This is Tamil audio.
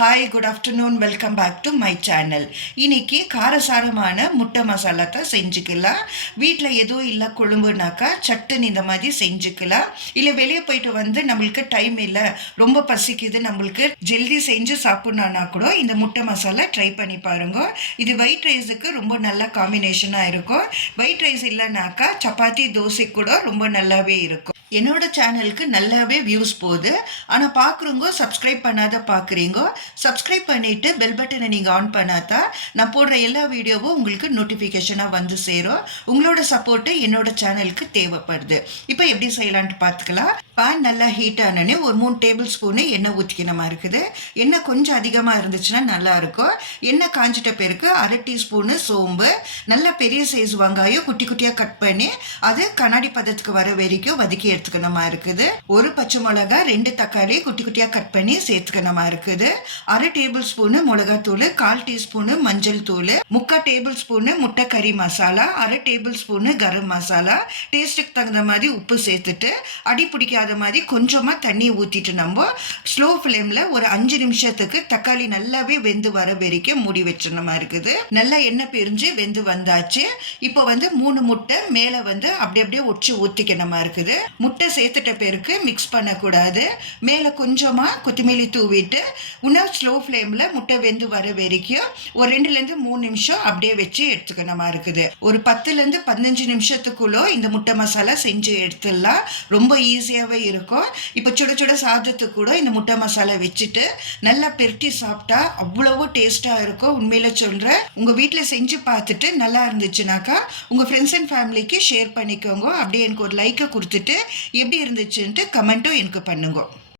Hi, good afternoon. Welcome back to my channel. இன்னைக்கு காரசாரமான முட்டை மசாலா தான் செஞ்சுக்கலாம். வீட்டில் எதுவும் இல்லை கொழும்புனாக்கா சட்டுன்னு இந்த மாதிரி செஞ்சுக்கலாம். இல்லை வெளியே போயிட்டு வந்து நம்மளுக்கு டைம் இல்லை, ரொம்ப பசிக்குது, நம்மளுக்கு ஜல்தி செஞ்சு சாப்பிட்ணுன்னா கூட இந்த முட்டை மசாலா ட்ரை பண்ணி பாருங்க. இது ஒயிட் ரைஸுக்கு ரொம்ப நல்ல காம்பினேஷனாக இருக்கும். ஒயிட் ரைஸ் இல்லைனாக்கா சப்பாத்தி தோசை கூட ரொம்ப நல்லாவே இருக்கும். என்னோட சேனலுக்கு நல்லாவே வியூஸ் போகுது. ஆனால் பார்க்குறவங்க சப்ஸ்கிரைப் பண்ணாத பார்க்குறீங்க. சப்ஸ்கிரைப் பண்ணிவிட்டு பெல் பட்டனை நீங்கள் ஆன் பண்ணாதான் நான் போடுற எல்லா வீடியோவும் உங்களுக்கு நோட்டிஃபிகேஷனாக வந்து சேரும். உங்களோட சப்போர்ட்டு என்னோட சேனலுக்கு தேவைப்படுது. இப்போ எப்படி செய்யலான்ட்டு பார்த்துக்கலாம். பேன் நல்லா ஹீட் ஆனோடனே ஒரு 3 டேபிள் ஸ்பூனு எண்ணெய் ஊற்றிக்கணுமா இருக்குது. எண்ணெய் கொஞ்சம் அதிகமாக இருந்துச்சுன்னா நல்லாயிருக்கும். எண்ணெய் காஞ்சிட்ட பிறகு 1/2 டீஸ்பூனு சோம்பு, நல்லா பெரிய சைஸ் வெங்காயம் குட்டி குட்டியாக கட் பண்ணி அது கண்ணாடி பதத்துக்கு வர வரைக்கும் வதக்கி எடுத்துக்கணுமா இருக்குது. ஒரு பச்சை மிளகா, 2 தக்காளி குட்டி குட்டியாக கட் பண்ணி சேர்த்துக்கணுமா இருக்குது. 1/2 டேபிள் ஸ்பூனு மிளகாத்தூள், 1/4 டீஸ்பூனு மஞ்சள் தூள், 3/4 டேபிள் ஸ்பூனு முட்டை கறி மசாலா, 1/2 டேபிள் ஸ்பூனு கரம் மசாலா, டேஸ்ட்டுக்கு தகுந்த மாதிரி உப்பு சேர்த்துட்டு அடி பிடிக்காத மாதிரி கொஞ்சமாக தண்ணி ஊற்றிட்டு நம்ம ஸ்லோ ஃப்ளேமில் ஒரு 5 நிமிஷத்துக்கு தக்காளி நல்லாவே வெந்து வர வரைக்கும் மூடி வச்சிடணுமா இருக்குது. நல்லா எண்ணெய் பிரிஞ்சு வெந்து வந்தாச்சு. இப்போ 3 முட்டை மேலே அப்படியே ஒடிச்சு ஊற்றிக்கணுமா இருக்குது. முட்டை சேர்த்துட்ட பிறகு மிக்ஸ் பண்ணக்கூடாது. மேலே கொஞ்சமாக கொத்தமல்லி தூவிட்டு இன்னும் ஸ்லோ ஃப்ளேமில் முட்டை வெந்து வர வரைக்கும் ஒரு 2லேருந்து 3 நிமிஷம் அப்படியே வச்சு எடுத்துக்கணுமா இருக்குது. ஒரு 10லேருந்து 15 நிமிஷத்துக்குள்ளே இந்த முட்டை மசாலா செஞ்சு எடுத்துடலாம். ரொம்ப ஈஸியாகவே இருக்கும். இப்போ சுட சுட சாதத்துக்கு கூட இந்த முட்டை மசாலா வச்சுட்டு நல்லா பெருட்டி சாப்பிட்டா அவ்வளவு டேஸ்ட்டாக இருக்கும். உண்மையில சொல்கிறேன். உங்கள் வீட்டில் செஞ்சு பார்த்துட்டு நல்லா இருந்துச்சுனாக்கா உங்கள் ஃப்ரெண்ட்ஸ் அண்ட் ஃபேமிலிக்கு ஷேர் பண்ணிக்கோங்க. அப்படியே எனக்கு ஒரு லைக்கை கொடுத்துட்டு எப்படி இருந்துச்சுன்ட்டு கமெண்ட்டும் எனக்கு பண்ணுங்க.